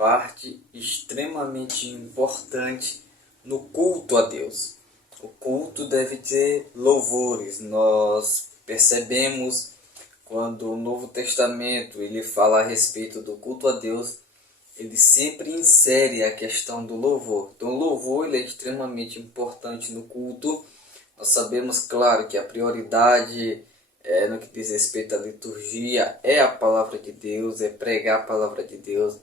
parte extremamente importante no culto a Deus. O culto deve ter louvores. Nós percebemos quando o Novo Testamento ele fala a respeito do culto a Deus, ele sempre insere a questão do louvor. Então o louvor ele é extremamente importante no culto. Nós sabemos, claro, que a prioridade no que diz respeito à liturgia é a palavra de Deus, é pregar a palavra de Deus.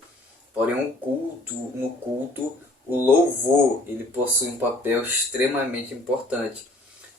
Porém, no culto, o louvor ele possui um papel extremamente importante.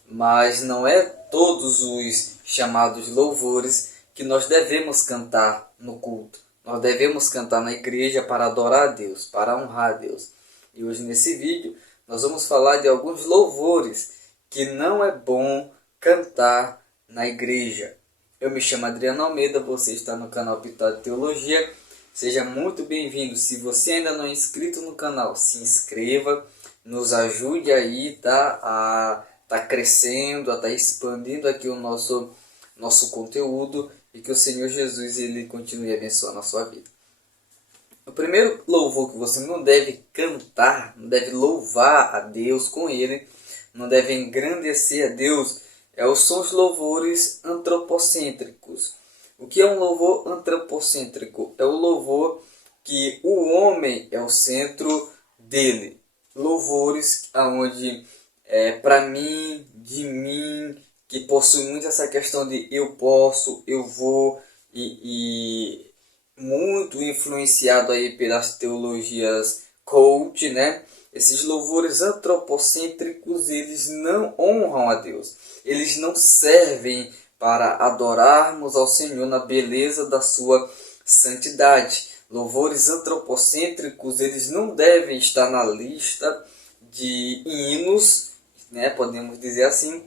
Mas não é todos os chamados louvores que nós devemos cantar no culto. Nós devemos cantar na igreja para adorar a Deus, para honrar a Deus. E hoje nesse vídeo nós vamos falar de alguns louvores que não é bom cantar na igreja. Eu me chamo Adriano Almeida, você está no canal Pitado Teologia. Seja muito bem-vindo. Se você ainda não é inscrito no canal, se inscreva, nos ajude aí, tá? A tá crescendo, a tá expandindo aqui o nosso conteúdo e que o Senhor Jesus ele continue abençoando a sua vida. O primeiro louvor que você não deve cantar, não deve louvar a Deus com ele, não deve engrandecer a Deus, são os louvores antropocêntricos. O que é um louvor antropocêntrico? É o louvor que o homem é o centro dele. Louvores onde para mim, de mim, que possui muito essa questão de eu posso, eu vou, e muito influenciado aí pelas teologias coach, né? Esses louvores antropocêntricos, eles não honram a Deus. Eles não servem para adorarmos ao Senhor na beleza da sua santidade. Louvores antropocêntricos, eles não devem estar na lista de hinos, né, podemos dizer assim,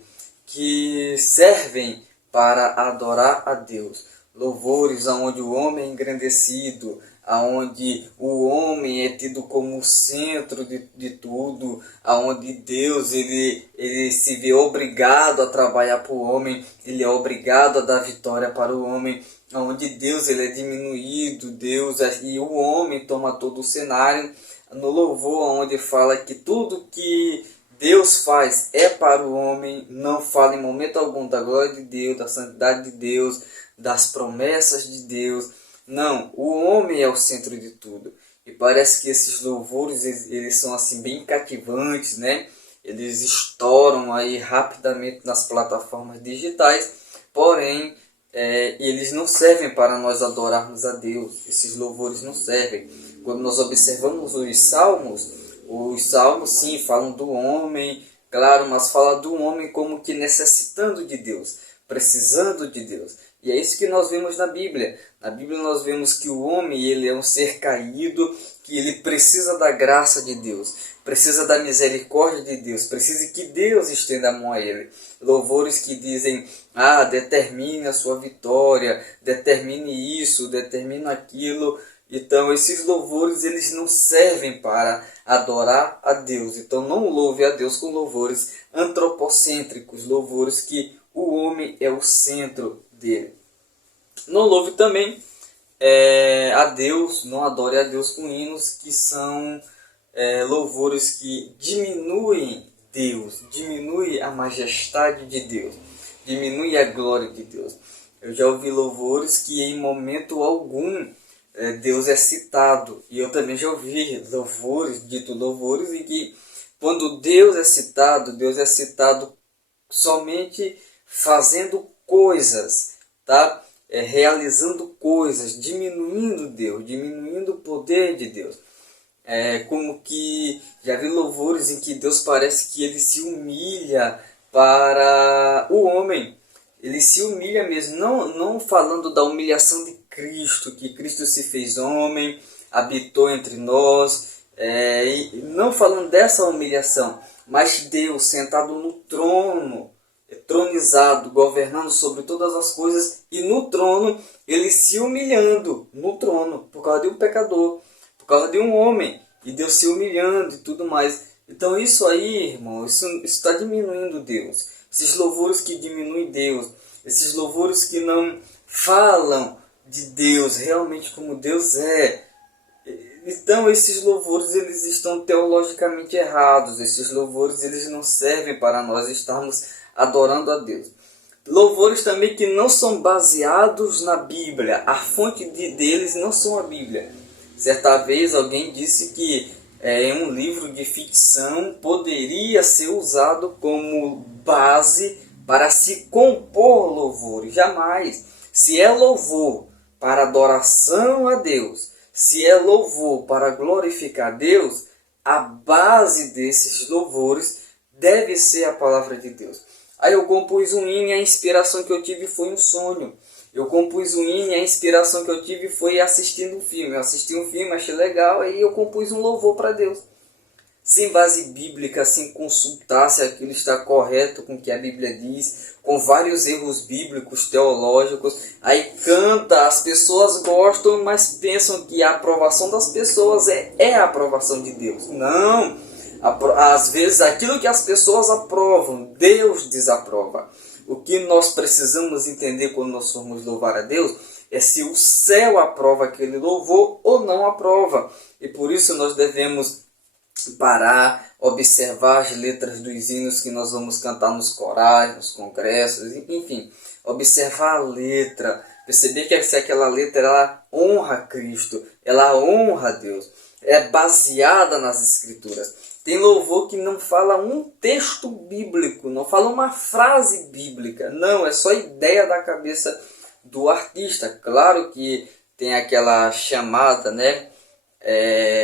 que servem para adorar a Deus. Louvores onde o homem é engrandecido, onde o homem é tido como o centro de tudo, onde Deus ele se vê obrigado a trabalhar para o homem, ele é obrigado a dar vitória para o homem, onde Deus ele é diminuído, e o homem toma todo o cenário. No louvor onde fala que tudo que Deus faz é para o homem, não fala em momento algum da glória de Deus, da santidade de Deus, das promessas de Deus. Não, o homem é o centro de tudo. E parece que esses louvores eles são assim bem cativantes, né? Eles estouram aí rapidamente nas plataformas digitais, porém eles não servem para nós adorarmos a Deus. Esses louvores não servem. Quando nós observamos os salmos sim falam do homem, claro, mas fala do homem como que necessitando de Deus, precisando de Deus. E é isso que nós vemos na Bíblia. Na Bíblia nós vemos que o homem ele é um ser caído, que ele precisa da graça de Deus, precisa da misericórdia de Deus, precisa que Deus estenda a mão a ele. Louvores que dizem, determine a sua vitória, determine isso, determine aquilo. Então esses louvores eles não servem para adorar a Deus. Então não louve a Deus com louvores antropocêntricos, louvores que o homem é o centro dele. Não louve também a Deus, não adore a Deus com hinos que são louvores que diminuem Deus, diminuem a majestade de Deus, diminuem a glória de Deus. Eu já ouvi louvores que em momento algum Deus é citado, e eu também já ouvi louvores em que quando Deus é citado somente fazendo coisas, tá? Realizando coisas, diminuindo Deus, diminuindo o poder de Deus. Como que já vi louvores em que Deus parece que ele se humilha para o homem. Ele se humilha mesmo, não falando da humilhação de Cristo, que Cristo se fez homem, habitou entre nós, e não falando dessa humilhação, mas Deus sentado no trono, tronizado, governando sobre todas as coisas, e no trono, ele se humilhando, no trono, por causa de um pecador, por causa de um homem, e Deus se humilhando e tudo mais. Então isso aí, irmão, isso está diminuindo Deus. Esses louvores que diminuem Deus, esses louvores que não falam de Deus realmente como Deus é, Então esses louvores eles estão teologicamente errados. Esses louvores eles não servem para nós estarmos adorando a Deus. Louvores também que não são baseados na Bíblia. A fonte deles não são a Bíblia. Certa vez alguém disse que um livro de ficção poderia ser usado como base para se compor louvores. Jamais. Se é louvor para adoração a Deus, se é louvor para glorificar a Deus, a base desses louvores deve ser a palavra de Deus. Aí eu compus um hino e a inspiração que eu tive foi um sonho. Eu compus um hino e a inspiração que eu tive foi assistindo um filme. Eu assisti um filme, achei legal, aí eu compus um louvor para Deus. Sem base bíblica, sem consultar se aquilo está correto com o que a Bíblia diz, com vários erros bíblicos, teológicos. Aí canta, as pessoas gostam, mas pensam que a aprovação das pessoas é a aprovação de Deus. Não! Às vezes aquilo que as pessoas aprovam, Deus desaprova. O que nós precisamos entender quando nós formos louvar a Deus é se o céu aprova aquele louvor ou não aprova. E por isso nós devemos parar, observar as letras dos hinos que nós vamos cantar nos corais, nos congressos, enfim, observar a letra, perceber que se aquela letra ela honra Cristo, ela honra Deus, é baseada nas Escrituras. Tem louvor que não fala um texto bíblico, não fala uma frase bíblica, não, é só ideia da cabeça do artista. Claro que tem aquela chamada, né?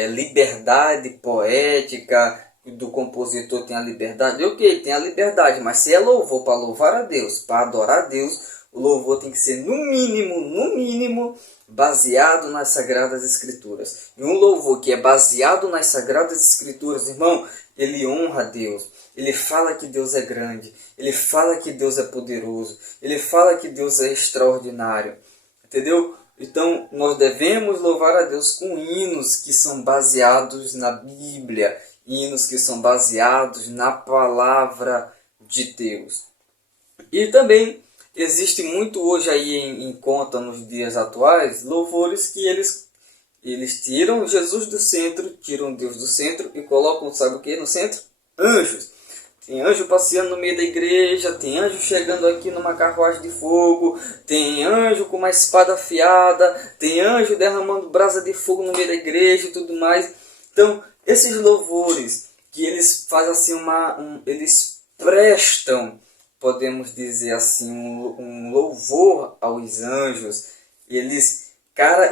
Liberdade poética, do compositor tem a liberdade, ok, tem a liberdade, mas se é louvor para louvar a Deus, para adorar a Deus, o louvor tem que ser no mínimo, baseado nas Sagradas Escrituras. E um louvor que é baseado nas Sagradas Escrituras, irmão, ele honra a Deus, ele fala que Deus é grande, ele fala que Deus é poderoso, ele fala que Deus é extraordinário, entendeu? Então, nós devemos louvar a Deus com hinos que são baseados na Bíblia, hinos que são baseados na palavra de Deus. E também existe muito hoje aí em conta nos dias atuais, louvores que eles tiram Jesus do centro, tiram Deus do centro e colocam, sabe o que no centro? Anjos. Tem anjo passeando no meio da igreja, tem anjo chegando aqui numa carruagem de fogo, tem anjo com uma espada afiada, tem anjo derramando brasa de fogo no meio da igreja e tudo mais. Então, esses louvores que eles fazem assim eles prestam, podemos dizer assim, um louvor aos anjos. Eles,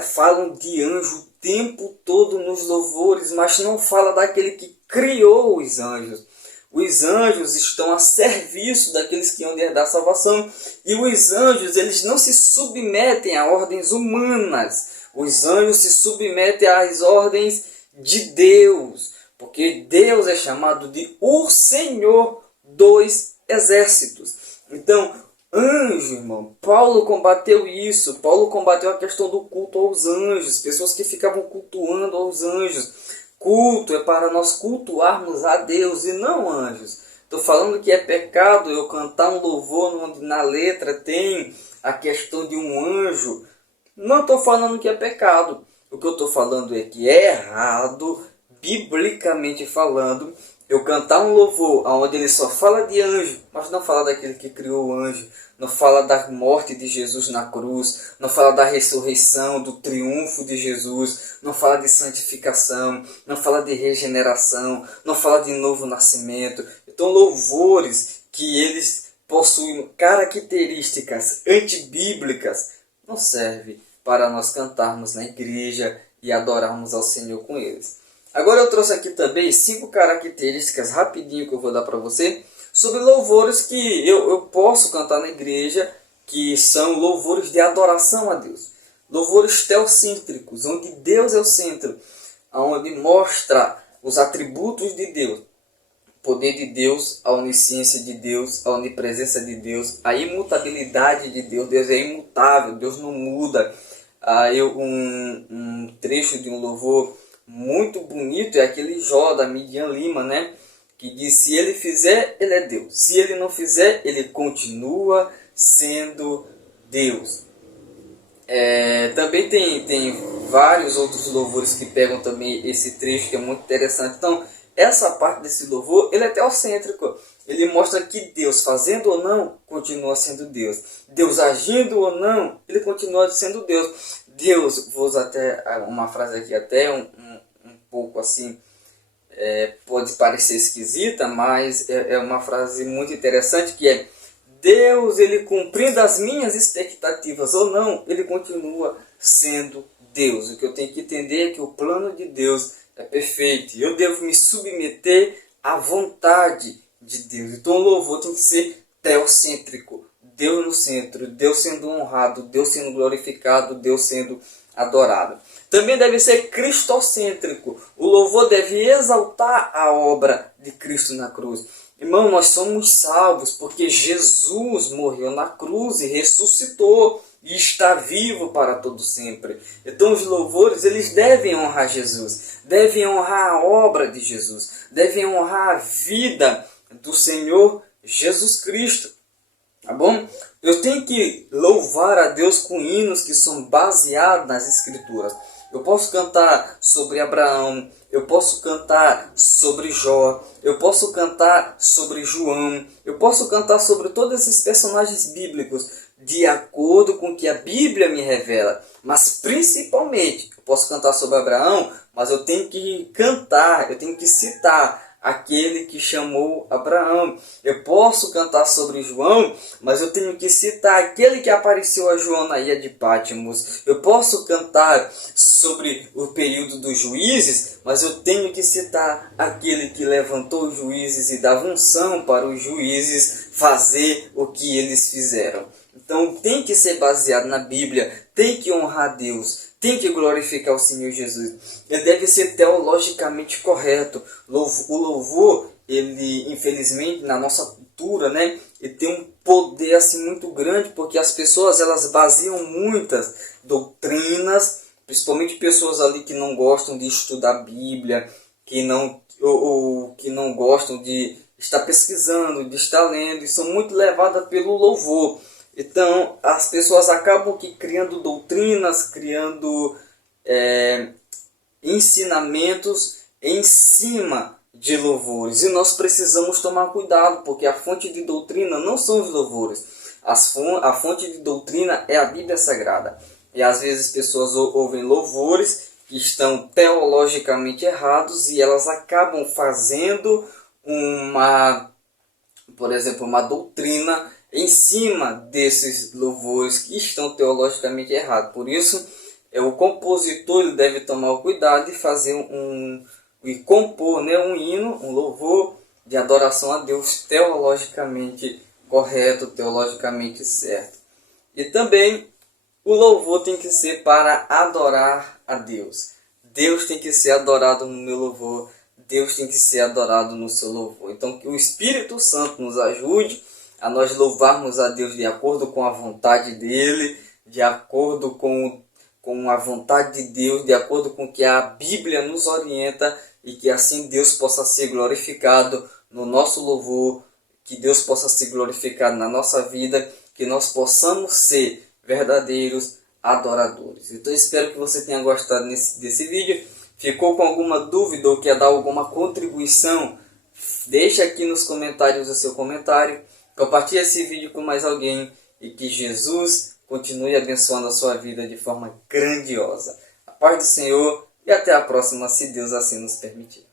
falam de anjo o tempo todo nos louvores, mas não fala daquele que criou os anjos. Os anjos estão a serviço daqueles que hão de herdar a salvação. E os anjos, eles não se submetem a ordens humanas. Os anjos se submetem às ordens de Deus. Porque Deus é chamado de o Senhor dos Exércitos. Então, anjo, irmão, Paulo combateu isso. Paulo combateu a questão do culto aos anjos. Pessoas que ficavam cultuando aos anjos. Culto é para nós cultuarmos a Deus e não anjos. Estou falando que é pecado eu cantar um louvor onde na letra tem a questão de um anjo. Não estou falando que é pecado. O que eu estou falando é que é errado, biblicamente falando, eu cantar um louvor onde ele só fala de anjo, mas não fala daquele que criou o anjo, não fala da morte de Jesus na cruz, não fala da ressurreição, do triunfo de Jesus, não fala de santificação, não fala de regeneração, não fala de novo nascimento. Então louvores que eles possuem características antibíblicas não serve para nós cantarmos na igreja e adorarmos ao Senhor com eles. Agora eu trouxe aqui também 5 características rapidinho que eu vou dar para você sobre louvores que eu posso cantar na igreja, que são louvores de adoração a Deus. Louvores teocêntricos, onde Deus é o centro, onde mostra os atributos de Deus, o poder de Deus, a onisciência de Deus, a onipresença de Deus, a imutabilidade de Deus. Deus é imutável, Deus não muda. Um trecho de um louvor muito bonito é aquele Jó da Midian Lima, né? Que diz: se ele fizer, ele é Deus. Se ele não fizer, ele continua sendo Deus. Também tem vários outros louvores que pegam também esse trecho que é muito interessante. Então, essa parte desse louvor, ele é teocêntrico. Ele mostra que Deus, fazendo ou não, continua sendo Deus. Deus agindo ou não, ele continua sendo Deus. Deus, vou usar até uma frase aqui até um pouco assim, pode parecer esquisita, mas é uma frase muito interessante, que é: Deus, ele cumprindo as minhas expectativas ou não, ele continua sendo Deus. O que eu tenho que entender é que o plano de Deus é perfeito. Eu devo me submeter à vontade de Deus. Então o louvor tem que ser teocêntrico. Deus no centro, Deus sendo honrado, Deus sendo glorificado, Deus sendo adorado. Também deve ser cristocêntrico. O louvor deve exaltar a obra de Cristo na cruz. Irmão, nós somos salvos porque Jesus morreu na cruz e ressuscitou e está vivo para todo sempre. Então os louvores, eles devem honrar Jesus, devem honrar a obra de Jesus, devem honrar a vida do Senhor Jesus Cristo. Tá bom? Eu tenho que louvar a Deus com hinos que são baseados nas Escrituras. Eu posso cantar sobre Abraão, eu posso cantar sobre Jó, eu posso cantar sobre João, eu posso cantar sobre todos esses personagens bíblicos, de acordo com o que a Bíblia me revela. Mas principalmente, eu posso cantar sobre Abraão, mas eu tenho que cantar, eu tenho que citar aquele que chamou Abraão. Eu posso cantar sobre João, mas eu tenho que citar aquele que apareceu a João na ilha de Patmos. Eu posso cantar sobre o período dos juízes, mas eu tenho que citar aquele que levantou os juízes e dava unção para os juízes fazer o que eles fizeram. Então tem que ser baseado na Bíblia, tem que honrar Deus, tem que glorificar o Senhor Jesus. Ele deve ser teologicamente correto. O louvor, ele, infelizmente, na nossa cultura, né, ele tem um poder assim muito grande, porque as pessoas, elas baseiam muitas doutrinas, principalmente pessoas ali que não gostam de estudar a Bíblia, que não gostam de estar pesquisando, de estar lendo, e são muito levadas pelo louvor. Então, as pessoas acabam criando doutrinas, criando ensinamentos em cima de louvores. E nós precisamos tomar cuidado, porque a fonte de doutrina não são os louvores. A fonte de doutrina é a Bíblia Sagrada. E às vezes pessoas ouvem louvores que estão teologicamente errados e elas acabam fazendo por exemplo, uma doutrina em cima desses louvores que estão teologicamente errados. Por isso, o compositor ele deve tomar o cuidado de fazer e compor, né, um hino, um louvor de adoração a Deus teologicamente correto, teologicamente certo. E também o louvor tem que ser para adorar a Deus. Deus tem que ser adorado no meu louvor, Deus tem que ser adorado no seu louvor. Então que o Espírito Santo nos ajude a nós louvarmos a Deus de acordo com a vontade dEle, de acordo com a vontade de Deus, de acordo com o que a Bíblia nos orienta, e que assim Deus possa ser glorificado no nosso louvor, que Deus possa ser glorificado na nossa vida, que nós possamos ser verdadeiros adoradores. Então espero que você tenha gostado desse vídeo. Ficou com alguma dúvida ou quer dar alguma contribuição? Deixa aqui nos comentários o seu comentário. Compartilhe esse vídeo com mais alguém e que Jesus continue abençoando a sua vida de forma grandiosa. A paz do Senhor e até a próxima, se Deus assim nos permitir.